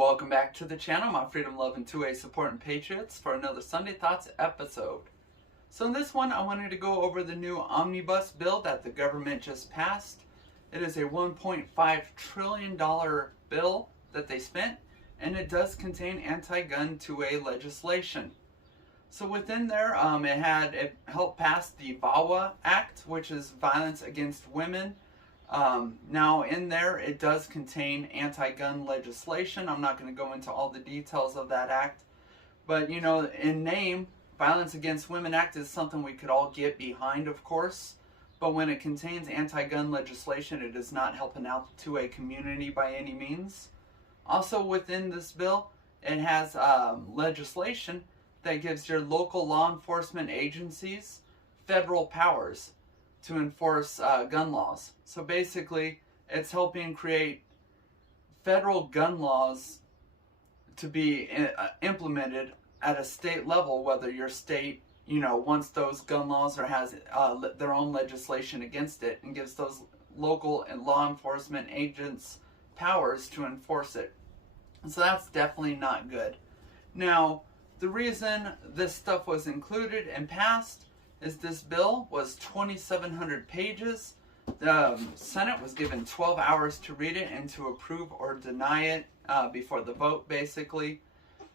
Welcome back to the channel, my freedom-loving 2A supporting patriots, for another Sunday Thoughts episode. So in this one, I wanted to go over the new Omnibus bill that the government just passed. It is a $1.5 trillion bill that they spent, and it does contain anti-gun 2A legislation. So within there, it helped pass the VAWA Act, which is Violence Against Women. Now in there, it does contain anti-gun legislation. I'm not going to go into all the details of that act, but you know, in name, Violence Against Women Act is something we could all get behind, of course, but when it contains anti-gun legislation, it is not helping out to a community by any means. Also within this bill, it has legislation that gives your local law enforcement agencies federal powers to enforce gun laws. So basically, it's helping create federal gun laws to be implemented at a state level, whether your state, you know, wants those gun laws or has their own legislation against it, and gives those local and law enforcement agents powers to enforce it. So that's definitely not good. Now, the reason this stuff was included and passed is this bill was 2,700 pages. The Senate was given 12 hours to read it and to approve or deny it before the vote, basically.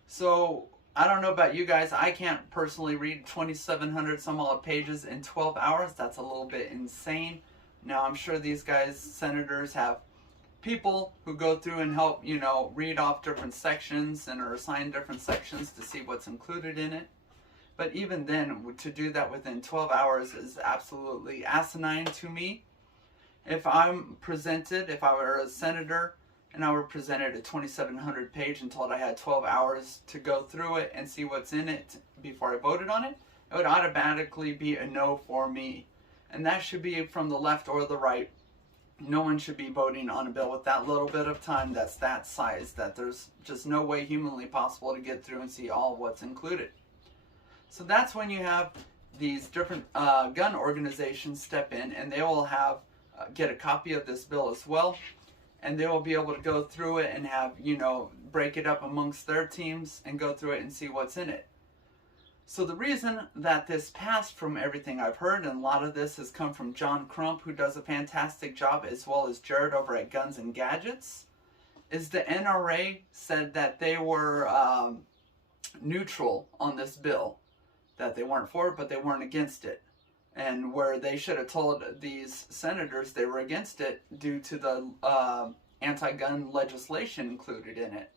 So I don't know about you guys. I can't personally read 2,700 some odd pages in 12 hours. That's a little bit insane. Now I'm sure these guys, senators, have people who go through and help, you know, read off different sections and are assigned different sections to see what's included in it. But even then, to do that within 12 hours is absolutely asinine to me. If I were a senator and I were presented a 2,700 page and told I had 12 hours to go through it and see what's in it before I voted on it, it would automatically be a no for me. And that should be from the left or the right. No one should be voting on a bill with that little bit of time that's that size, that there's just no way humanly possible to get through and see all what's included. So that's when you have these different gun organizations step in, and they will have get a copy of this bill as well, and they will be able to go through it and have, you know, break it up amongst their teams and go through it and see what's in it. So the reason that this passed, from everything I've heard, and a lot of this has come from John Crump, who does a fantastic job, as well as Jared over at Guns and Gadgets, is the NRA said that they were neutral on this bill. That they weren't for it, but they weren't against it. And where they should have told these senators they were against it due to the anti-gun legislation included in it.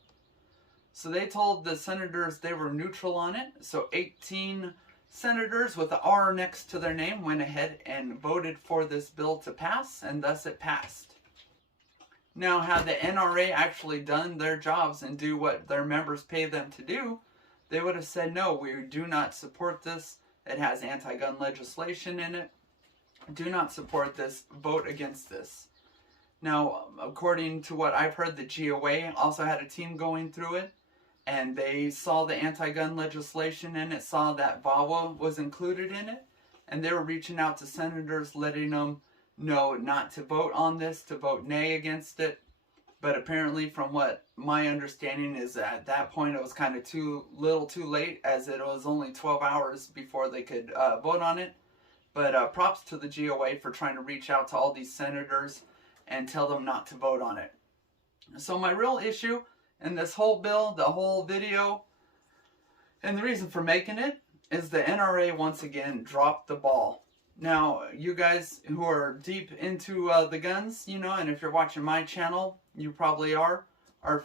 So they told the senators they were neutral on it. So 18 senators with the R next to their name went ahead and voted for this bill to pass, and thus it passed. Now, had the NRA actually done their jobs and do what their members pay them to do, they would have said, no, we do not support this. It has anti-gun legislation in it. Do not support this. Vote against this. Now, according to what I've heard, the GOA also had a team going through it, and they saw the anti-gun legislation in it, saw that VAWA was included in it, and they were reaching out to senators, letting them know not to vote on this, to vote nay against it. But apparently, from what my understanding is, at that point it was kind of too late, as it was only 12 hours before they could vote on it. But props to the GOA for trying to reach out to all these senators and tell them not to vote on it. So my real issue in this whole bill, the whole video, and the reason for making it, is the NRA once again dropped the ball. Now, you guys who are deep into the guns, you know, and if you're watching my channel, you probably are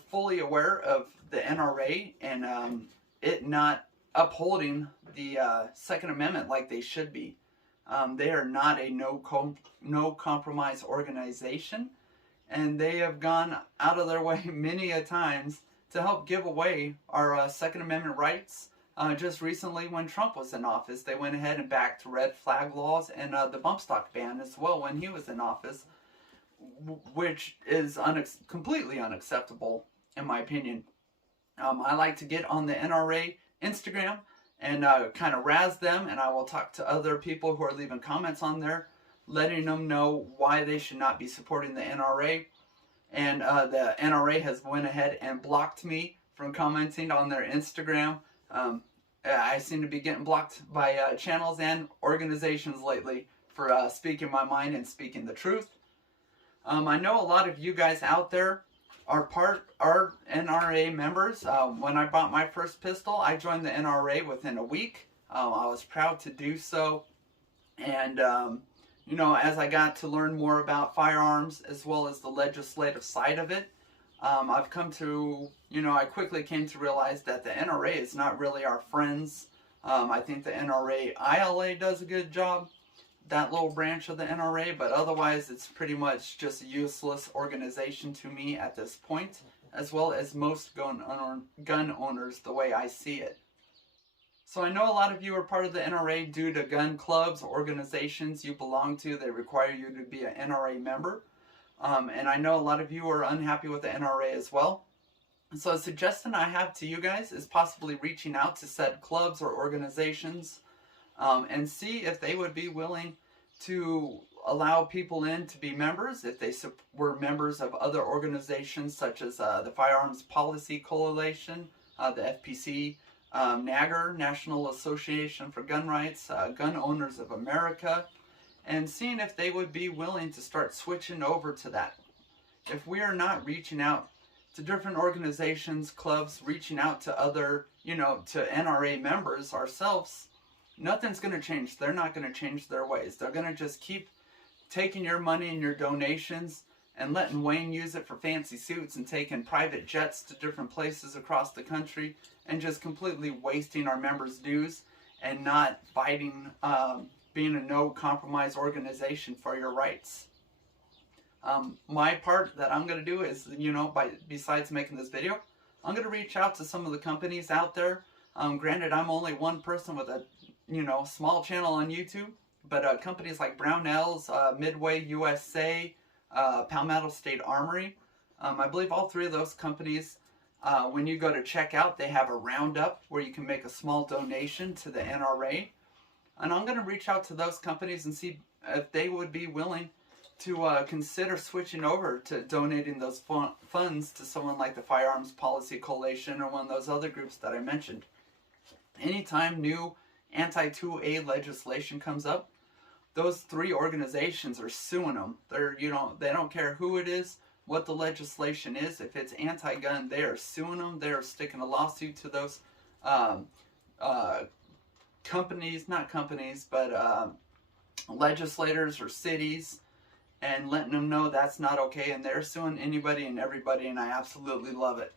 fully aware of the NRA and it not upholding the Second Amendment like they should be. They are not a no compromise organization, and they have gone out of their way many a times to help give away our Second Amendment rights. Just recently, when Trump was in office, they went ahead and backed red flag laws and the bump stock ban as well when he was in office, which is completely unacceptable in my opinion. I like to get on the NRA Instagram and kind of razz them, and I will talk to other people who are leaving comments on there, letting them know why they should not be supporting the NRA. and the NRA has went ahead and blocked me from commenting on their Instagram. I seem to be getting blocked by channels and organizations lately for speaking my mind and speaking the truth. I know a lot of you guys out there are NRA members. When I bought my first pistol, I joined the NRA within a week. I was proud to do so. And, you know, as I got to learn more about firearms as well as the legislative side of it, I've come to, you know, I quickly came to realize that the NRA is not really our friends. I think the NRA ILA does a good job, that little branch of the NRA, but otherwise it's pretty much just a useless organization to me at this point, as well as most gun owners the way I see it. So I know a lot of you are part of the NRA due to gun clubs or organizations you belong to. They require you to be an NRA member. And I know a lot of you are unhappy with the NRA as well. So a suggestion I have to you guys is possibly reaching out to said clubs or organizations and see if they would be willing to allow people in to be members if they were members of other organizations such as the Firearms Policy Coalition, the FPC, NAGR, National Association for Gun Rights, Gun Owners of America, and seeing if they would be willing to start switching over to that. If we are not reaching out to different organizations, clubs, reaching out to other, you know, to NRA members ourselves, nothing's going to change. They're not going to change their ways. They're going to just keep taking your money and your donations and letting Wayne use it for fancy suits and taking private jets to different places across the country and just completely wasting our members' dues and not fighting, being a no-compromise organization for your rights. My part that I'm going to do is, you know, besides making this video, I'm going to reach out to some of the companies out there. Granted, I'm only one person with a, you know, small channel on YouTube, but companies like Brownells, Midway USA, Palmetto State Armory, I believe all three of those companies, when you go to check out, they have a roundup where you can make a small donation to the NRA. And I'm going to reach out to those companies and see if they would be willing to consider switching over to donating those funds to someone like the Firearms Policy Coalition or one of those other groups that I mentioned. Anytime new anti-2A legislation comes up, those three organizations are suing them. They don't care who it is, what the legislation is. If it's anti-gun, they are suing them. They are sticking a lawsuit to those legislators or cities and letting them know that's not okay, and they're suing anybody and everybody, and I absolutely love it.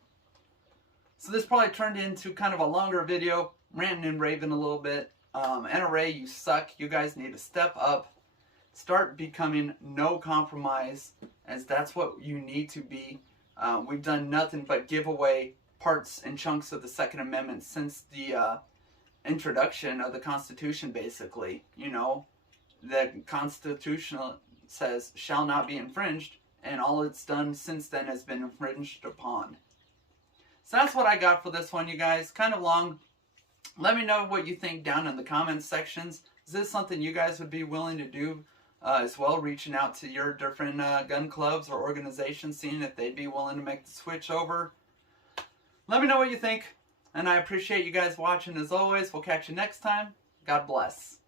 So this probably turned into kind of a longer video, ranting and raving a little bit. NRA, you suck. You guys need to step up. Start becoming no compromise, as that's what you need to be. We've done nothing but give away parts and chunks of the Second Amendment since the introduction of the Constitution, basically. You know, the Constitution says shall not be infringed, and all it's done since then has been infringed upon. So that's what I got for this one, you guys. Kind of long. Let me know what you think down in the comments sections. Is this something you guys would be willing to do as well? Reaching out to your different gun clubs or organizations, seeing if they'd be willing to make the switch over. Let me know what you think. And I appreciate you guys watching as always. We'll catch you next time. God bless.